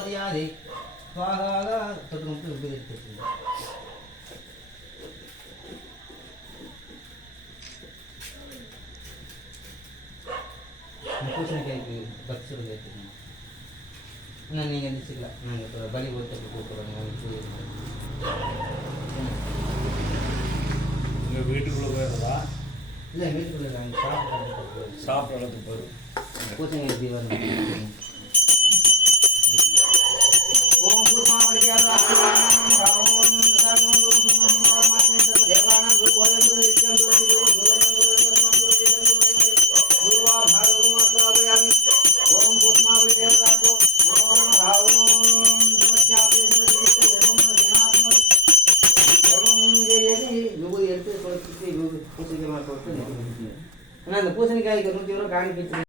மரியாதை சுவாகாக தொட்டு முட்டு விபதி எடுத்து பூசணிக்காய்க்கு பக்தி சொல்லுங்க எடுத்துக்கணும். ஆனால் நீங்கள் எந்திரிச்சிக்கலாம். நாங்கள் இப்போ பலி கொடுத்து கூப்பிட்றோங்க. உங்கள் வீட்டுக்குள்ளே போயிடுறதா? இல்லை வீட்டுக்குள்ளே நாங்கள் சாப்பிட்ற இடத்துக்கு போயிடும். பூசணிக்காய் தீபாவளி ஓம் பூஷ்மாவளியாக ஆனால் அந்த பூசணிக்காய்க்கு 100 ரூபா காணிக்கிட்டு